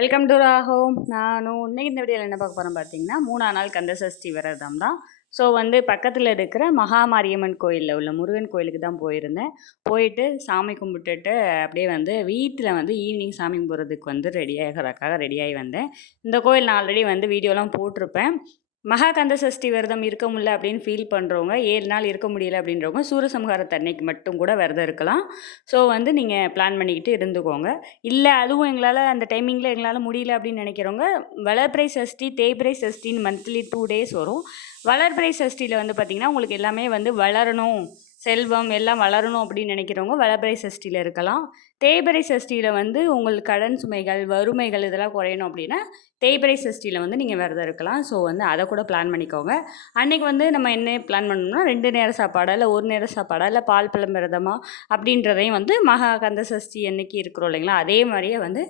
Welcome to ராஹோம். நானும் இன்னைக்கு இந்த வீடியோவில் என்ன பார்க்க போகிறேன் பார்த்தீங்கன்னா, 3ஆம் நாள் கந்த சஷ்டி விரதம் தான். ஸோ பக்கத்தில் இருக்கிற மகாமாரியம்மன் கோயிலில் உள்ள முருகன் கோயிலுக்கு தான் போயிருந்தேன். போயிட்டு சாமி கும்பிட்டுட்டு அப்படியே வீட்டில் ஈவினிங் சாமி கும்பிட்றதுக்கு ரெடி ஆகிறதுக்காக ரெடியாகி வந்தேன். இந்த கோயில் நான் ஆல்ரெடி வீடியோலாம் போட்டிருப்பேன். மகா கந்த சஷ்டி விரதம் இருக்க முடியல அப்படின்னு ஃபீல் பண்ணுறவங்க, 7 நாள் இருக்க முடியல அப்படின்றவங்க சூரசம்ஹாரத்து அன்னைக்கு மட்டும் கூட விரதம் இருக்கலாம். ஸோ நீங்கள் பிளான் பண்ணிக்கிட்டு இருந்துக்கோங்க. இல்லை அதுவும் எங்களால் அந்த டைமிங்கில் எங்களால் முடியல அப்படின்னு நினைக்கிறவங்க, வளர்பிறை சஷ்டி தேய்பிறை சஷ்டின்னு மந்த்லி 2 டேஸ் வரும். வளர்பிறை சஷ்டியில் பார்த்திங்கன்னா உங்களுக்கு எல்லாமே வளரணும், செல்வம் எல்லாம் வளரணும் அப்படின்னு நினைக்கிறவங்க வளர்பிறை சஷ்டியில் இருக்கலாம். தேய்பிறை சஷ்டியில் உங்களுக்கு கடன் சுமைகள், வறுமைகள் இதெல்லாம் குறையணும் அப்படின்னா தேய்பிறை சஷ்டியில் நீங்கள் விரதம் இருக்கலாம். ஸோ அதை கூட பிளான் பண்ணிக்கோங்க. அன்றைக்கி நம்ம என்ன பிளான் பண்ணணும்னா 2 நேர சாப்பாடா, இல்லை 1 நேர சாப்பாடா, இல்லை பால் பழம் விரதமா அப்படின்றதையும் மகா கந்த சஷ்டி அன்னைக்கு இருக்கிறோம் இல்லைங்களா, அதே மாதிரியே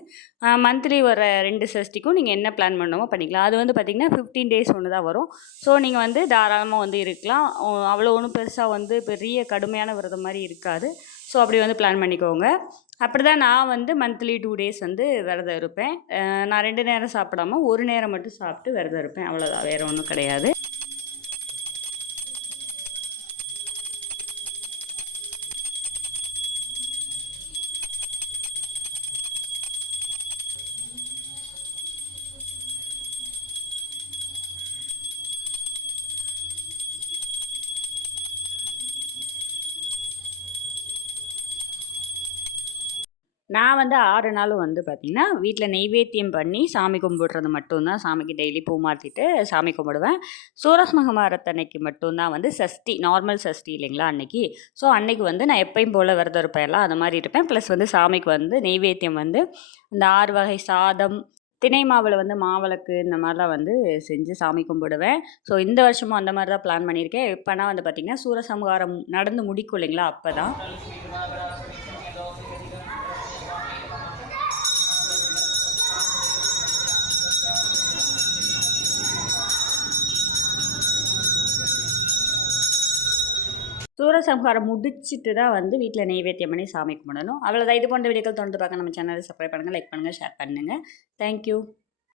மந்த்லி வர 2 சஷ்டிக்கும் நீங்கள் என்ன பிளான் பண்ணணுமோ பண்ணிக்கலாம். அது பார்த்திங்கன்னா 15 டேஸ் ஒன்று தான் வரும். ஸோ நீங்கள் தாராளமாக இருக்கலாம். அவ்வளோ ஒன்றும் பெருசாக பெரிய கடுமையான விரதம் மாதிரி இருக்காது. ஸோ அப்படி பிளான் பண்ணிக்கோங்க. அப்படி தான் நான் மந்த்லி 2 டேஸ் விரதம் இருப்பேன். நான் 2 நேரம் சாப்பிடாமல் 1 நேரம் மட்டும் சாப்பிட்டு விரதம் இருப்பேன். அவ்வளோதான், வேறு ஒன்றும் கிடையாது. நான் 6 நாளும் பார்த்திங்கன்னா வீட்டில் நெய்வேத்தியம் பண்ணி சாமி கும்பிடுறது மட்டும்தான். சாமிக்கு டெய்லி பூ மாற்றிட்டு சாமி கும்பிடுவேன். சூரசம்ஹாரத்தன்னைக்கு மட்டும்தான் சஷ்டி, நார்மல் சஷ்டி இல்லைங்களா அன்னைக்கு. ஸோ அன்னைக்கு நான் எப்பயும் போல் விரதம் இருப்பேன்லாம் அந்த மாதிரி இருப்பேன். ப்ளஸ் சாமிக்கு நெய்வேத்தியம் இந்த 6 வகை சாதம், தினை மாவில் மாவிளக்கு இந்த மாதிரிலாம் செஞ்சு சாமி கும்பிடுவேன். ஸோ இந்த வருஷமும் அந்த மாதிரி தான் பிளான் பண்ணியிருக்கேன். எப்போனா பார்த்திங்கன்னா சூரசம்ஹாரம் நடந்து முடிக்கும் இல்லைங்களா, அப்போ தான். சூரசம்ஹாரம் முடிச்சுட்டு தான் வீட்டில் நெய்வேத்தியம் பண்ணி சாமி கும்பிடணும். அவ்வளோதான். இது போன்ற வீடியோக்கள் தொடர்ந்து பார்க்க நம்ம சேனலை சப்ஸ்கிரைப் பண்ணுங்கள், லைக் பண்ணுங்கள், ஷேர் பண்ணுங்கள். தேங்க்யூ.